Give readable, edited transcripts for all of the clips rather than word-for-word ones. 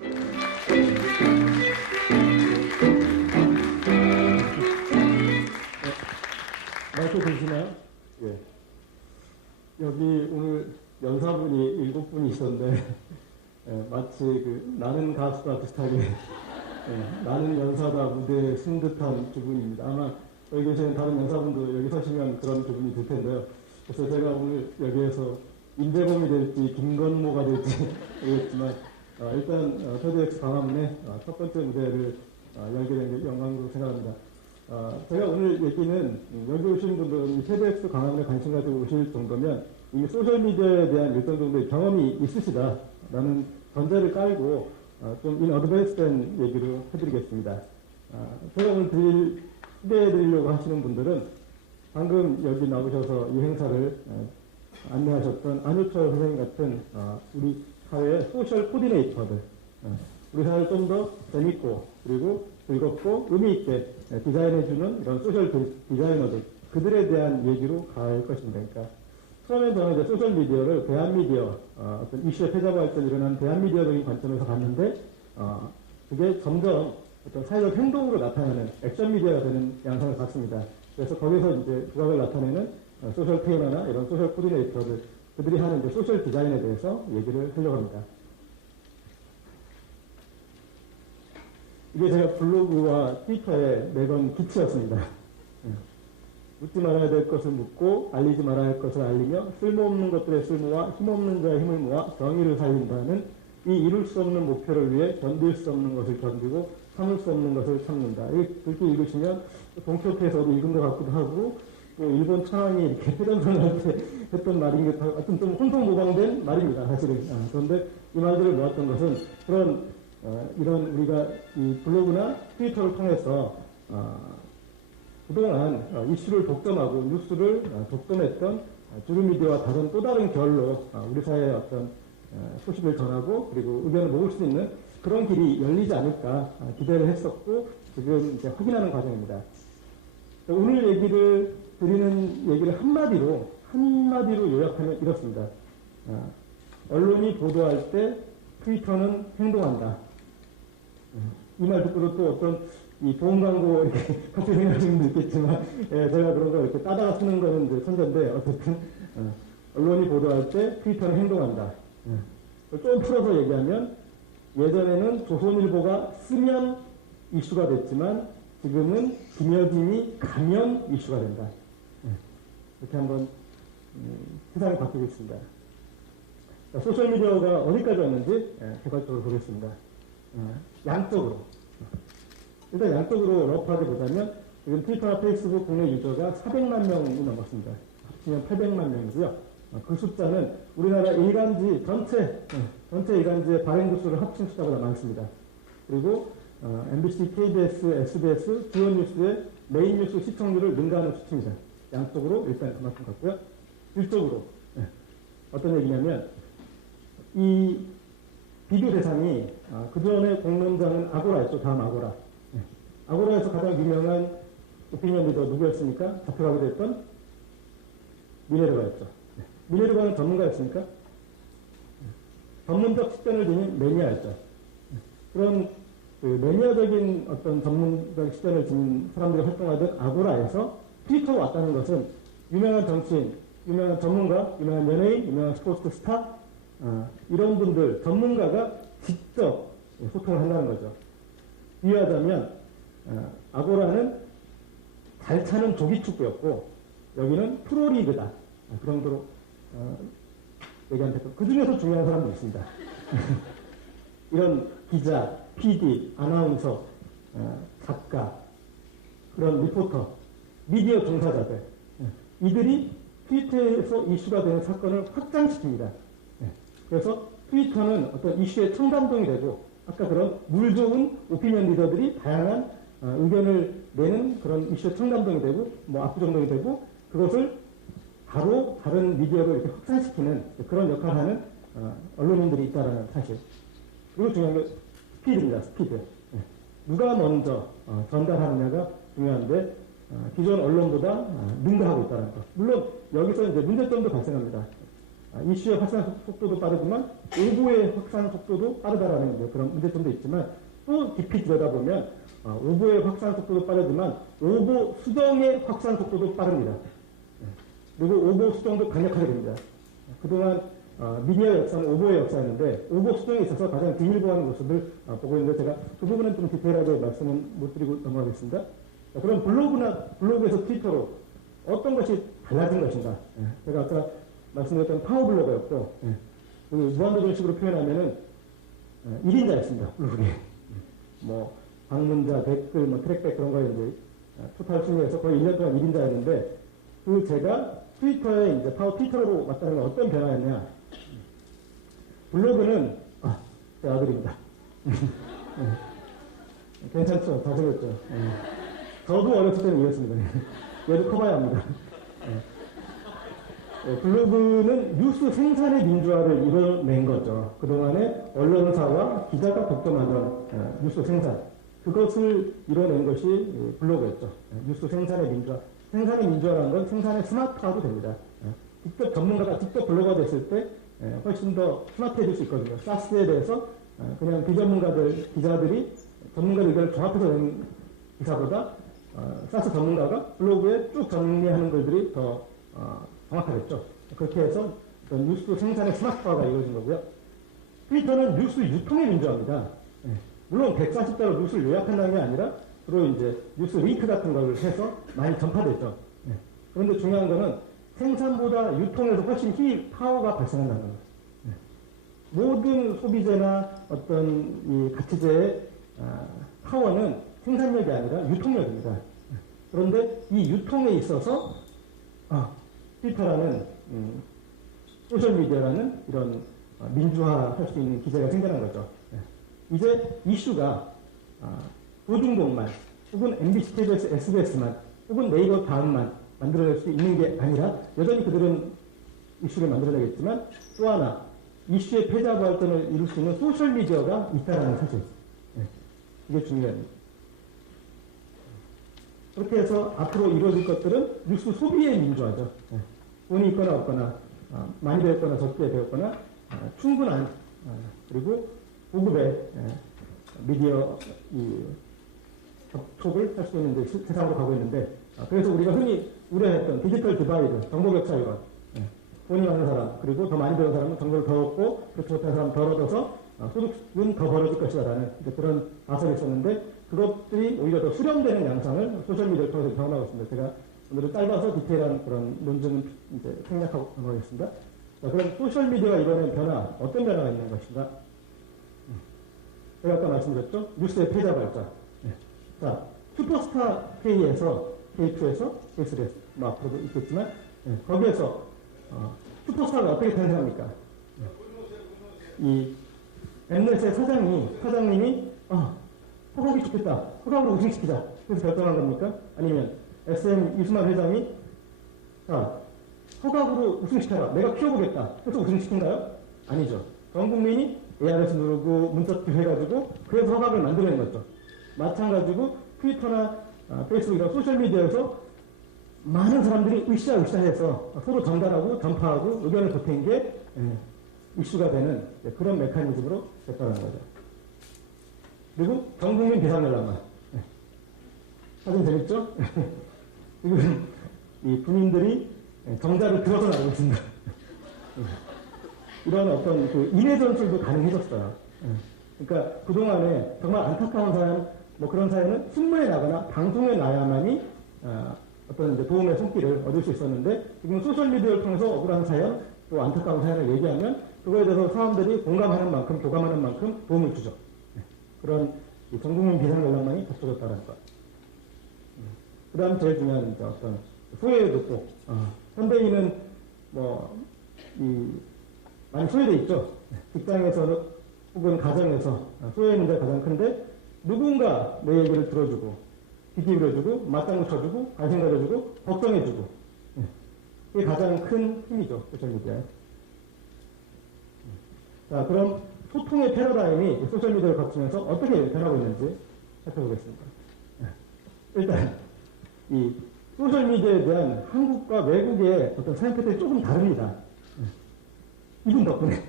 마이크 되시나요? 예. 여기 오늘 연사분이 7분이 있었는데, 예, 마치 그 나는 가수가 비슷하게, 예, 나는 연사다 무대에 쓴 듯한 기분입니다. 아마 여기 계시는 다른 연사분도 여기 서시면 그런 기분이 들 텐데요. 그래서 제가 오늘 여기에서 임재범이 될지 김건모가 될지 모르겠지만, 일단 TEDx 광화문의 첫 번째 무대를 열게 된 게 영광으로 생각합니다. 제가 오늘 얘기는 여기 오신 분들은 TEDx 광화문에 관심 가지고 오실 정도면 이 소셜미디어에 대한 일정 정도의 경험이 있으시다라는 전제를 깔고 좀 인어드밴스된 얘기를 해드리겠습니다. 제가 오늘 소개해드리려고 하시는 분들은 방금 여기 나오셔서 이 행사를 안내하셨던 안효철 선생님 같은 우리 사회의 소셜 코디네이터들, 우리 사회를 좀 더 재밌고 그리고 즐겁고 의미있게 디자인해주는 이런 소셜 디자이너들, 그들에 대한 얘기로 갈 것입니다. 그러니까 처음에 저는 이제 소셜미디어를 대한미디어, 어떤 이슈에 패자부할 때 일어나는 대한미디어적인 관점에서 봤는데, 그게 점점 어떤 사회적 행동으로 나타나는 액션미디어가 되는 양상을 봤습니다. 그래서 거기서 이제 두각을 나타내는 소셜 테이너나 이런 소셜 코디네이터들, 그들이 하는 이제 소셜 디자인에 대해서 얘기를 하려고 합니다. 이게 제가 블로그와 트위터에 매번 기치였습니다. 묻지 말아야 될 것을 묻고 알리지 말아야 할 것을 알리며 쓸모없는 것들의 쓸모와 힘없는 자의 힘을 모아 정의를 살린다는 이 이룰 수 없는 목표를 위해 견딜 수 없는 것을 견디고 참을 수 없는 것을 참는다. 이렇게 읽으시면 동키호테에서도 읽은 것 같기도 하고 또 일본 천황이 이렇게 패전선한테 했던 말인 것 같고 하여튼 좀 혼동모방된 말입니다. 사실은. 그런데 이 말들을 모았던 것은 그런 이런 우리가 이 블로그나 트위터를 통해서 그동안 이슈를 독점하고 뉴스를 독점했던 주류미디어와 다른 또 다른 결로 우리 사회의 어떤 소식을 전하고 그리고 의견을 모을 수 있는 그런 길이 열리지 않을까 기대를 했었고 지금 이제 확인하는 과정입니다. 오늘 얘기를 드리는 얘기를 한마디로 요약하면 이렇습니다. 언론이 보도할 때 트위터는 행동한다. 이 말 듣고도 또 어떤 이 보험 광고 이렇게 같이 생각하시는 분도 있겠지만, 제가 그런 거 이렇게 따다가 쓰는 거는 이제 천재인데, 어쨌든, 언론이 보도할 때 트위터는 행동한다. 좀 풀어서 얘기하면, 예전에는 조선일보가 쓰면 이슈가 됐지만, 지금은 김여진이 가면 이슈가 된다. 이렇게 한번, 세상이 바뀌고 있습니다. 소셜미디어가 어디까지 왔는지, 개괄적으로 보겠습니다. 양쪽으로. 일단 양쪽으로 러프하게 보자면 지금 트위터나 페이스북 국내 유저가 400만 명이 넘었습니다. 합치면 800만 명이고요. 그 숫자는 우리나라 일간지 전체 일간지의 발행 부수를 합친 숫자보다 많습니다. 그리고 MBC, KBS, SBS, 주요 뉴스의 메인 뉴스 시청률을 능가하는 수치입니다. 양쪽으로 일단 그만큼 같고요. 질적으로 어떤 얘기냐면 이 비교 대상이 그전에 공론장은 아고라였죠. 다음 아고라. 아고라에서 가장 유명한 오피니언 리더 누구였습니까? 잡혀가게 됐던 미네르바였죠. 미네르바는 전문가였습니까? 전문적 시견을 지닌 매니아였죠. 그런 그 매니아적인 어떤 전문적 시견을 지닌 사람들이 활동하던 아고라에서 트위터가 왔다는 것은 유명한 정치인, 유명한 전문가, 유명한 연예인, 유명한 스포츠 스타 이런 분들, 전문가가 직접 소통을 한다는 거죠. 비유하자면 아고라는 잘 차는 조기축구였고 여기는 프로리그다. 그 정도로 얘기하면 됐고 그 중에서 중요한 사람도 있습니다. 이런 기자, PD, 아나운서, 작가, 그런 리포터, 미디어 종사자들 이들이 트위터에서 이슈가 되는 사건을 확장시킵니다. 그래서 트위터는 어떤 이슈의 청담동이 되고 아까 그런 물 좋은 오피니언 리더들이 다양한 의견을 내는 그런 이슈의 청담동이 되고 뭐 압구정동이 되고 그것을 바로 다른 미디어로 이렇게 확산시키는 그런 역할을 하는 언론인들이 있다는 사실. 그리고 중요한 건 스피드입니다. 스피드. 누가 먼저 전달하느냐가 중요한데 기존 언론보다 능가하고 있다는 것. 물론 여기서 이제 문제점도 발생합니다. 이슈의 확산 속도도 빠르지만 오보의 확산 속도도 빠르다라는 그런 문제점도 있지만 또 깊이 들여다보면 오보의 확산 속도도 빠르지만 오보 수정의 확산 속도도 빠릅니다. 그리고 오보 수정도 강력하게 됩니다. 그동안 미디어 역사는 오보의 역사였는데 오보 수정에 있어서 가장 비밀보하는 모습을 보고 있는데 제가 그 부분은 좀 디테일하게 말씀은 못 드리고 넘어가겠습니다. 그럼 블로그에서 트위터로 어떤 것이 달라진 것인가? 제가 아까 말씀드렸던 파워블로거였고 무한도전식으로 표현하면은 1인자였습니다. 블로그에. 뭐 방문자, 댓글, 뭐 트랙백 그런 거에 이제 토탈 순위에서 거의 1년 동안 1인자였는데 그 제가 트위터에 이제 트위터로 왔다는 건 어떤 변화였냐? 블로그는 제 아들입니다. 괜찮죠? 잘생겼죠? 저도 어렸을 때는 이랬습니다. 얘도 커봐야 합니다. 블로그는 뉴스 생산의 민주화를 이뤄낸 거죠. 그동안에 언론사와 기자가 독점하던 뉴스 생산. 그것을 이뤄낸 것이 블로그였죠. 뉴스 생산의 민주화. 생산의 민주화라는 건 생산의 스마트화도 됩니다. 직접 전문가가 직접 블로거가 됐을 때 훨씬 더 스마트해질 수 있거든요. 사스에 대해서 그냥 기자들이 전문가 의견을 종합해서 낸 기사보다 사스 전문가가 블로그에 쭉 정리하는 글들이 더 정확하겠죠. 그렇게 해서 뉴스 생산의 스마트화가 이루어진 거고요. 트위터는 뉴스 유통의 민주화입니다. 물론 140자로 뉴스를 요약한다는 게 아니라 주로 이제 뉴스 링크 같은 걸 해서 많이 전파됐죠. 그런데 중요한 거는 생산보다 유통에서 훨씬 파워가 발생한다는 거예요. 모든 소비재나 어떤 이 가치재의 파워는 생산력이 아니라 유통력입니다. 그런데 이 유통에 있어서 트위터라는 소셜미디어라는 이런 민주화할 수 있는 기제가 생겨난 거죠. 이제 이슈가 도중동만 혹은 MBC, KBS, SBS만 혹은 네이버 다음만 만들어낼 수 있는 게 아니라 여전히 그들은 이슈를 만들어내겠지만 또 하나 이슈의 패자부 활동을 이룰 수 있는 소셜미디어가 있다는 사실. 이게 중요합니다. 그렇게 해서 앞으로 이루어질 것들은 뉴스 소비의 민주화죠. 돈이 있거나 없거나 많이 배웠거나 적게 배웠거나 충분한 그리고 고급의 미디어 접촉을 할 수 있는 세상으로 가고 있는데 그래서 우리가 흔히 우려했던 디지털 디바이드, 정보격차 이론 돈이 많은 사람 그리고 더 많이 배운 사람은 정보를 더 얻고 그렇지 못한 사람은 덜 얻어서 소득은 더 벌어질 것이다라는 그런 가설이 있었는데 그것들이 오히려 더 수렴되는 양상을 소셜미디어를 통해서 경험하고 있습니다. 제가 오늘은 짧아서 디테일한 그런 논증은 이제 생략하고 넘어가겠습니다. 자, 그럼 소셜미디어가 이번에 어떤 변화가 있는 것인가? 제가 아까 말씀드렸죠? 뉴스의 패자 발전. 자, 슈퍼스타 K에서, K2에서, K3에서, 뭐 앞으로도 있겠지만, 거기에서, 슈퍼스타가 어떻게 탄생합니까? 이, 엠넷의 사장님이, 허각이 좋겠다. 허각으로 우승시키자. 그래서 결정한 겁니까? 아니면, SM 이수만 회장이, 자, 허각으로 우승시켜라. 내가 키워보겠다. 그래서 우승시킨가요? 아니죠. 전 국민이 ARS 누르고 문자 투표해가지고 그래서 허각을 만들어낸 거죠. 마찬가지고 트위터나 페이스북이나 소셜미디어에서 많은 사람들이 으쌰으쌰해서 서로 전달하고 전파하고 의견을 보탠 게 이슈가 되는 그런 메커니즘으로 됐다는 거죠. 그리고 전국민 비상열람만. 사진 재밌죠? 지금 이 국민들이 정자를 들어서 나오고 있습니다. 이런 어떤 그 인해 전술도 가능해졌어요. 그러니까 그동안에 정말 안타까운 사연, 뭐 그런 사연은 신문에 나거나 방송에 나야만이 어떤 이제 도움의 손길을 얻을 수 있었는데 지금 소셜미디어를 통해서 억울한 사연, 또 안타까운 사연을 얘기하면 그거에 대해서 사람들이 공감하는 만큼, 교감하는 만큼 도움을 주죠. 그런 전국민 비상연락망이 갖춰졌다는 것. 그 다음 제일 중요한 이제 어떤 소외도 또 현대인은 뭐 많이 소외돼 있죠. 직장에서 혹은 가정에서 소외 문제가 가장 큰데 누군가 내 얘기를 들어주고 귀 기울여주고 맞장구 쳐주고 관심 가져주고 걱정해주고 그게 가장 큰 힘이죠. 소셜미디어에. 자, 그럼 소통의 패러다임이 소셜미디어를 거치면서 어떻게 변하고 있는지 살펴보겠습니다. 일단 이 소셜미디어에 대한 한국과 외국의 어떤 사용 패턴이 조금 다릅니다. 이분 덕분에.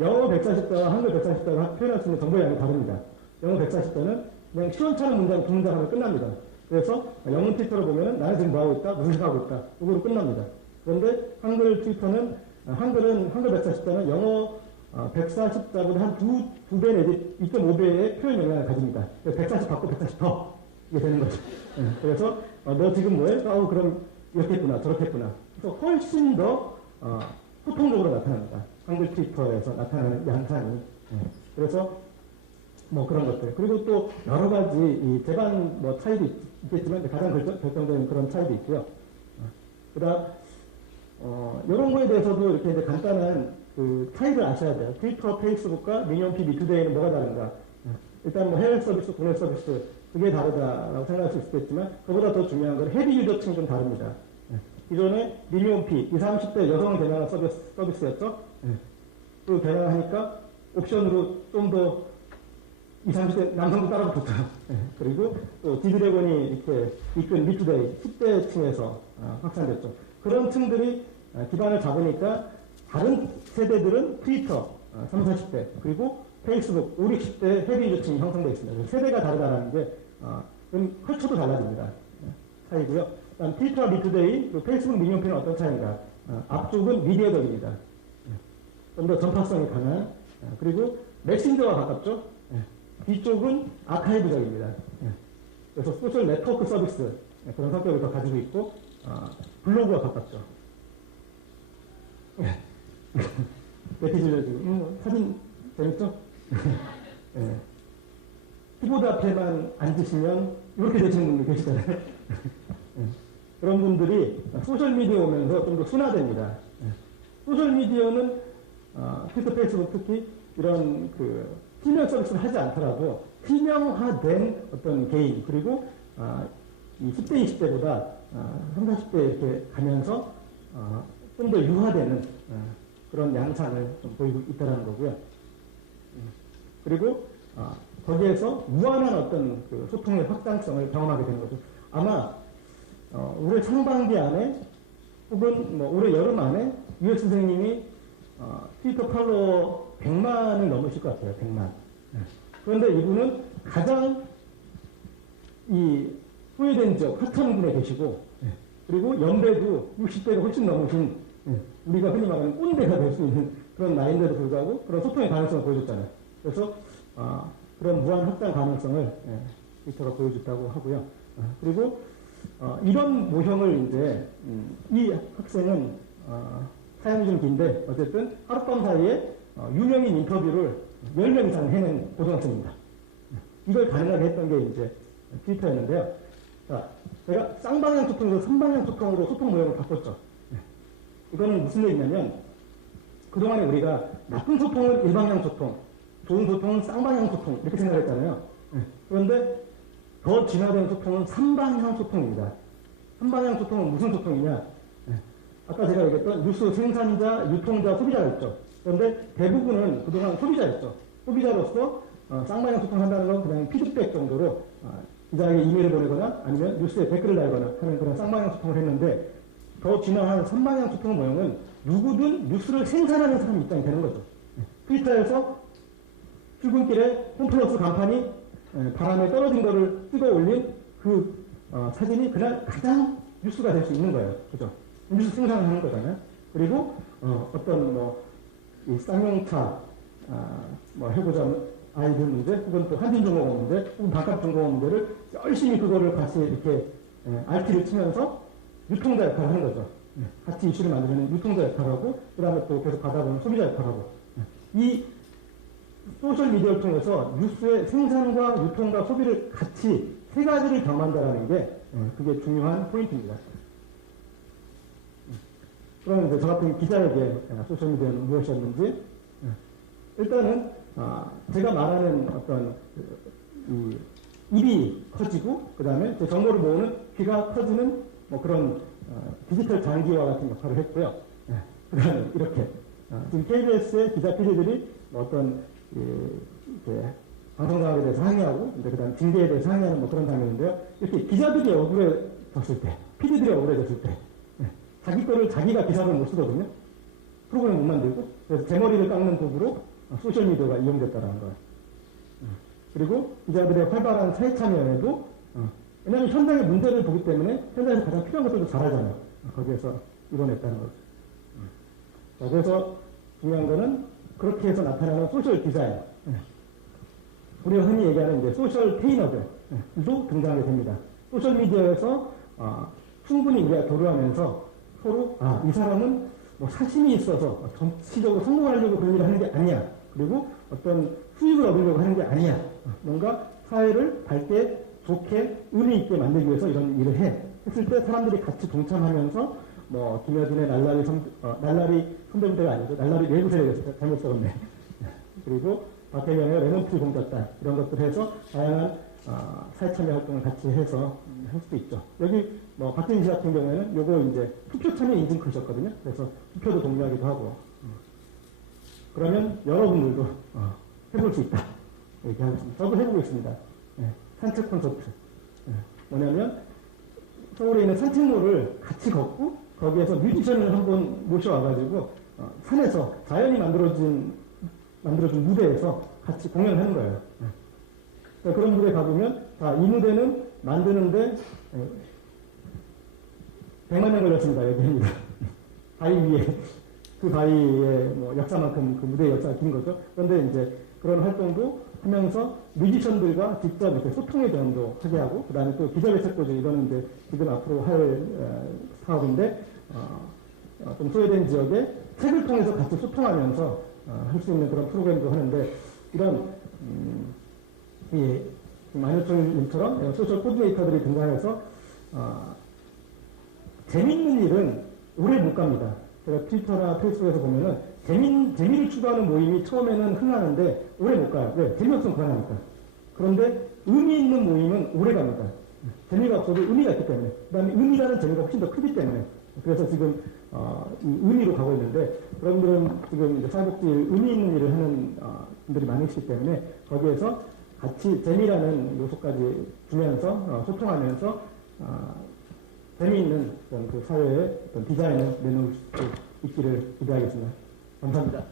영어 140자와 한글 140자가 표현할 수 있는 정보의 양이 다릅니다. 영어 140자는 그냥 시원찮은 문장, 두 문장 하면 끝납니다. 그래서 영문 트위터로 보면은 나는 지금 뭐하고 있다? 무슨 생각하고 있다? 이거로 끝납니다. 그런데 한글 트위터는, 한글 140자는 영어 140자보다 한 두 배 내지 2.5배의 표현 영향을 가집니다. 그래서 140 받고 140 더. 이게 되는 거죠. 그래서 너 지금 뭐해? 그럼 이렇게 했구나, 저렇게 했구나. 그래서 훨씬 더 소통적으로 나타납니다. 한글 트위터에서 나타나는 양상이. 그래서 뭐 그런 것들. 그리고 또 여러 가지 이 제반 뭐 차이도 있겠지만 가장 결정적인 그런 차이도 있고요. 그다음 이런 거에 대해서도 이렇게 이제 간단한 그 차이를 아셔야 돼요. 트위터, 페이스북과 미니홈피, 미투데이는 뭐가 다른가? 일단 뭐 해외 서비스, 국내 서비스 그게 다르다라고 생각할 수 있겠지만 그보다 더 중요한 건 헤비 유저층이 좀 다릅니다. 기존에 미니홈피 20, 30대 여성을 겨냥한 서비스였죠. 그 겨냥하니까 옵션으로 좀 더 20, 30대 남성도 따라붙었죠. 그리고 또 디드래곤이 이렇게 이끈 미투데이 10대 층에서 확산됐죠. 그런 층들이 기반을 잡으니까 다른 세대들은 트위터 30, 40대 그리고 페이스북 5, 60대 헤비 유저층이 형성되어 있습니다. 세대가 다르다는 게 그럼 컬처도 달라집니다. 차이고요. 그다음 트위터와 미투데이 그리고 페이스북 미니홈피는 어떤 차이인가? 앞쪽은 미디어적입니다. 좀 더 전파성이 강한 그리고 메신저와 가깝죠. 뒤쪽은 아카이브적입니다. 그래서 소셜 네트워크 서비스 그런 성격을 더 가지고 있고 블로그와 가깝죠. 네티즌들 지금 사진 재밌죠? 키보드 앞에만 앉으시면 이렇게 되시는 분들 계시잖아요. 그런 분들이 소셜미디어 오면서 좀 더 순화됩니다. 소셜미디어는 트위터, 페이스북 특히 이런 그 실명 서비스를 하지 않더라도 실명화된 어떤 개인 그리고 이 10대, 20대보다 30, 40대 이렇게 가면서 좀 더 유화되는 그런 양상을 좀 보이고 있다는 거고요. 그리고 거기에서 무한한 어떤 그 소통의 확장성을 경험하게 되는 거죠. 아마 올해 상반기 안에 혹은 뭐 올해 여름 안에 유해 선생님이 트위터 팔로워 100만을 넘으실 것 같아요. 100만. 그런데 이분은 가장 이 소외된 지역 하천군에 계시고 그리고 연배도 60대가 훨씬 넘으신 우리가 흔히 말하는 꼰대가 될 수 있는 그런 나이인데도 불구하고 그런 소통의 가능성을 보여줬잖아요. 그래서 그런 무한 확장 가능성을 트위터가 보여줬다고 하고요. 그리고 이런 모형을 이제 이 학생은 사연이 좀 긴데 어쨌든 하룻밤 사이에 유명인 인터뷰를 10명 이상 해낸 고등학생입니다. 이걸 가능하게 했던 게 이제 트위터였는데요. 자, 제가 쌍방향 소통에서 3방향 소통으로 소통 모형을 바꿨죠. 이거는 무슨 얘기냐면 그동안에 우리가 나쁜 소통은 일방향 소통, 좋은 소통은 쌍방향 소통 이렇게 생각했잖아요. 그런데 더 진화된 소통은 3방향 소통입니다. 3방향 소통은 무슨 소통이냐? 아까 제가 얘기했던 뉴스 생산자, 유통자, 소비자가 있죠. 그런데 대부분은 그동안 소비자였죠. 소비자로서 쌍방향 소통한다는 건 그냥 피드백 정도로 기자에게 이메일을 보내거나 아니면 뉴스에 댓글을 달거나 하는 그런 쌍방향 소통을 했는데 더 진화한 3방향 소통 모형은 누구든 뉴스를 생산하는 사람 입장이 되는 거죠. 트위터에서 출근길에 홈플러스 간판이 바람에 떨어진 거를 찍어 올린 그 사진이 그날 가장 뉴스가 될 수 있는 거예요. 그죠? 뉴스 생산을 하는 거잖아요. 그리고 어떤 이 쌍용차 뭐 해보자면 아이들 문제 혹은 또 한진중공업 문제 혹은 반값중공업 문제를 열심히 그거를 같이 이렇게 RT를 치면서 유통자 역할을 하는 거죠. 같이 이슈를 만들면 유통자 역할하고 그 다음에 또 계속 받아보는 소비자 역할하고 이 소셜미디어를 통해서 뉴스의 생산과 유통과 소비를 같이 세 가지를 경험한다는 게 그게 중요한 포인트입니다. 그럼 이제 저 같은 기자에게 소셜미디어는 무엇이었는지 일단은 제가 말하는 어떤 입이 커지고 그 다음에 정보를 모으는 귀가 커지는 뭐 그런 디지털 장기와 같은 역할을 했고요. 그 다음에 이렇게 지금 KBS의 기자 PD들이 어떤 방송장악에 대해서 항의하고 그 다음 징계에 대해서 항의하는 뭐 그런 장면인데요. 이렇게 기자들이 억울해졌을 때, PD들이 억울해졌을 때 자기 거를 자기가 기사를 못 쓰거든요. 프로그램을 못 만들고, 그래서 제 머리를 깎는 도구로 소셜미디어가 이용됐다는 거예요. 그리고 기자들의 활발한 사회 참여에도, 왜냐하면 현장의 문제를 보기 때문에 현장에서 가장 필요한 것들도 잘하잖아요. 거기에서 이뤄냈다는 거죠. 자, 그래서 중요한 거는 그렇게 해서 나타나는 소셜 디자인. 우리가 흔히 얘기하는 이제 소셜 테이너들도 등장하게 됩니다. 소셜미디어에서 충분히 우리가 교류하면서 서로 이 사람은 뭐 사심이 있어서 정치적으로 성공하려고 그런 일을 하는 게 아니야. 그리고 어떤 수익을 얻으려고 하는 게 아니야. 뭔가 사회를 밝게, 좋게, 의미 있게 만들기 위해서 이런 일을 해. 했을 때 사람들이 같이 동참하면서 뭐 김여준의 날라리 선배부대가 아니죠. 날라리 외부세력이었어요. 잘못 써봤네. 그리고 박혜경의 레몬트리 공작단 이런 것들 해서 다양한 사회참여 활동을 같이 해서 할 수도 있죠. 여기 뭐 박진희 씨 같은 경우에는 요거 이제 투표 참여 인증 크셨거든요. 그래서 투표도 독려하기도 하고. 그러면 여러분들도 해볼 수 있다. 이렇게 하겠습니다. 저도 해보고 있습니다. 산책 콘서트. 뭐냐면 서울에 있는 산책로를 같이 걷고 거기에서 뮤지션을 한번 모셔와가지고 산에서 자연이 만들어준 무대에서 같이 공연을 하는 거예요. 그러니까 그런 무대 가보면 이 무대는 만드는데 100만 년 걸렸습니다. 얘기합니다. 바위 위에 그 바위의 뭐 역사만큼 그 무대의 역사가 긴 거죠. 그런데 이제 그런 활동도 하면서 뮤지션들과 직접 이렇게 소통의 대응도 하게 하고, 그 다음에 또 기자회책도죠. 이거는 이제 지금 앞으로 할 사업인데, 좀 소외된 지역에 책을 통해서 같이 소통하면서 할 수 있는 그런 프로그램도 하는데, 이런, 마녀총님처럼 소셜 코디네이터들이 등장해서, 재밌는 일은 오래 못 갑니다. 제가 트위터나 페이스북에서 보면은 재미를 추구하는 모임이 처음에는 흥하는데 오래 못 가요. 왜? 재미없으면 그만하니까. 그런데 의미 있는 모임은 오래 갑니다. 재미가 없어도 의미가 있기 때문에. 그 다음에 의미라는 재미가 훨씬 더 크기 때문에. 그래서 지금 이 의미로 가고 있는데, 여러분들은 지금 이제 사회복지 의미 있는 일을 하는 분들이 많으시기 때문에 거기에서 같이 재미라는 요소까지 주면서 소통하면서 재미있는 그 사회의 어떤 디자인을 내놓을 수 있기를 기대하겠습니다. 감사합니다.